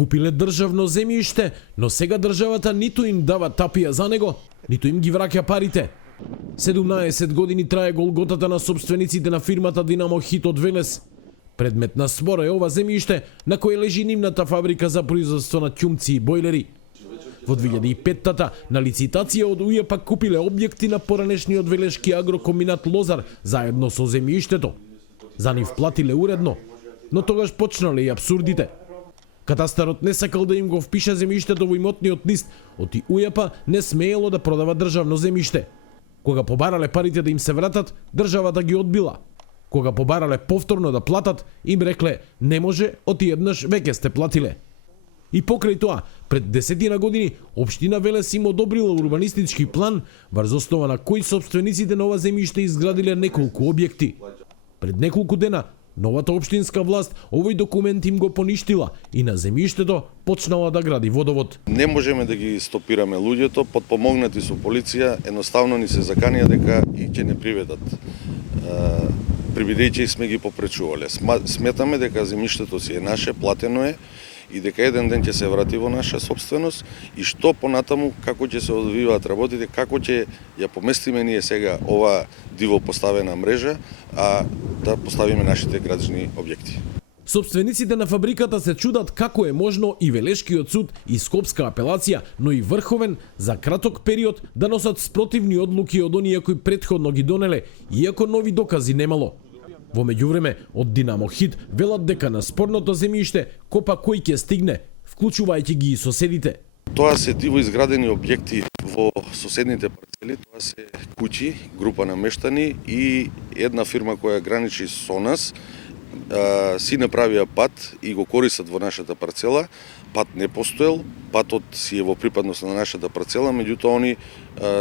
купиле државно земјиште, но сега државата ниту им дава тапија за него, ниту им ги враќа парите. 17 години трае голготата на собствениците на фирмата Динамо Хит од Велес. Предмет на спор е ова земјиште на кое лежи нивната фабрика за производство на ќумци и бојлери. Во 2005-та на лицитација од УЈПА купиле објекти на поранешниот велешки агрокомбинат Лозар заедно со земјиштето. За нив платиле уредно, но тогаш почнале и абсурдите. Катастарот не сакал да им го впише земјиштето во имотниот лист, оти УЈПА не смеело да продава државно земјиште. Кога побарале парите да им се вратат, државата ги одбила. Кога побарале повторно да платат, им рекле не може, оти еднаш веќе сте платиле. И покрај тоа, пред 10 години, Општина Велес им одобрила урбанистички план, врз основа на кој собствениците на ова земјиште изградиле неколку објекти. Пред неколку дена, новата општинска власт овој документ им го поништила и на земјиштето почнала да гради водовод. Не можеме да ги стопираме луѓето, подпомогнати со полиција, едноставно ни се заканија дека и ќе не приведат. Бидејќи сме ги попречувале. Сметаме дека земјиштето си е наше, платено е, и дека еден ден ќе се врати во наша собственост и што понатаму, како ќе се одвиваат работите, како ќе ја поместиме ние сега ова диво поставена мрежа, а да поставиме нашите градежни објекти. Собствениците на фабриката се чудат како е можно и Велешкиот суд и Скопска апелација, но и Врховен за краток период да носат спротивни одлуки од оние кои претходно ги донеле, иако нови докази немало. Во меѓувреме, од Динамо Хит велат дека на спорното земјиште копа кој ќе стигне, вклучувајќи ги и соседите. Тоа се диво изградени објекти во соседните парцели, тоа се куќи, група намештани и една фирма која граничи со нас, си направија пат и го користат во нашата парцела. Пат не постоел, патот си е во припадност на нашата парцела, меѓутоа они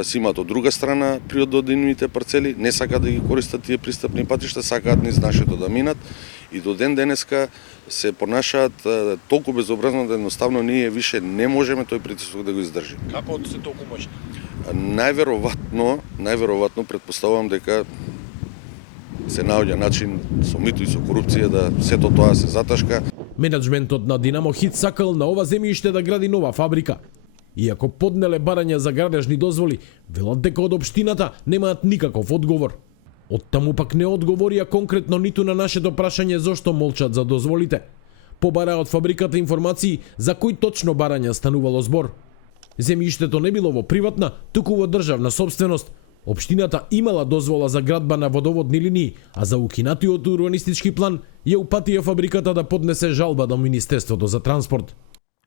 си имаат од друга страна природодинните парцели, не сакаат да ги користат тие пристапни патишта, сакаат низ нашето да минат и до ден денеска се понашаат толку безобразно да едноставно ние више не можеме тој притисок да го издржиме. Како се толку можни? Најверојатно претпоставувам дека се наоѓа начин со мито и со корупција да сето тоа се заташка. Менаџментот на Динамо Хит сакал на ова земјиште да гради нова фабрика. Иако поднеле барања за градежни дозволи, велат дека од општината немаат никаков одговор. Оттаму пак не одговорија конкретно ниту на нашето прашање зошто молчат за дозволите. Побараа од фабриката информации за кои точно барања станувало збор. Земјиштето не било во приватна, туку во државна собственост. Општината имала дозвола за градба на водоводни линии, а за укинатиот урбанистички план ја упатија фабриката да поднесе жалба до Министерството за транспорт.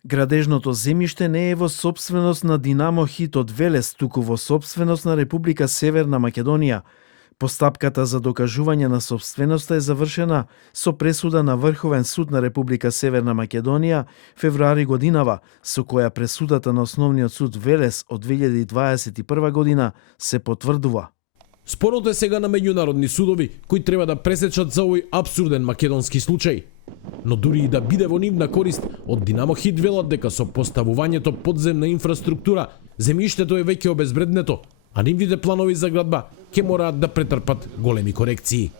Градежното земјиште не е во собственост на Динамо Хит од Велес, туку во собственост на Република Северна Македонија. Постапката за докажување на собственоста е завршена со пресуда на Врховен суд на Република Северна Македонија февруари годинава, со која пресудата на Основниот суд Велес од 2021 година се потврдува. Спорот е сега на меѓународни судови кои треба да пресечат за овој абсурден македонски случај. Но дури и да биде во нивна корист, од Динамо Хит велат дека со поставувањето подземна инфраструктура земјиштето е веќе обезбреднето, а нивните планови за градба ќе мораат да претрпат големи корекции.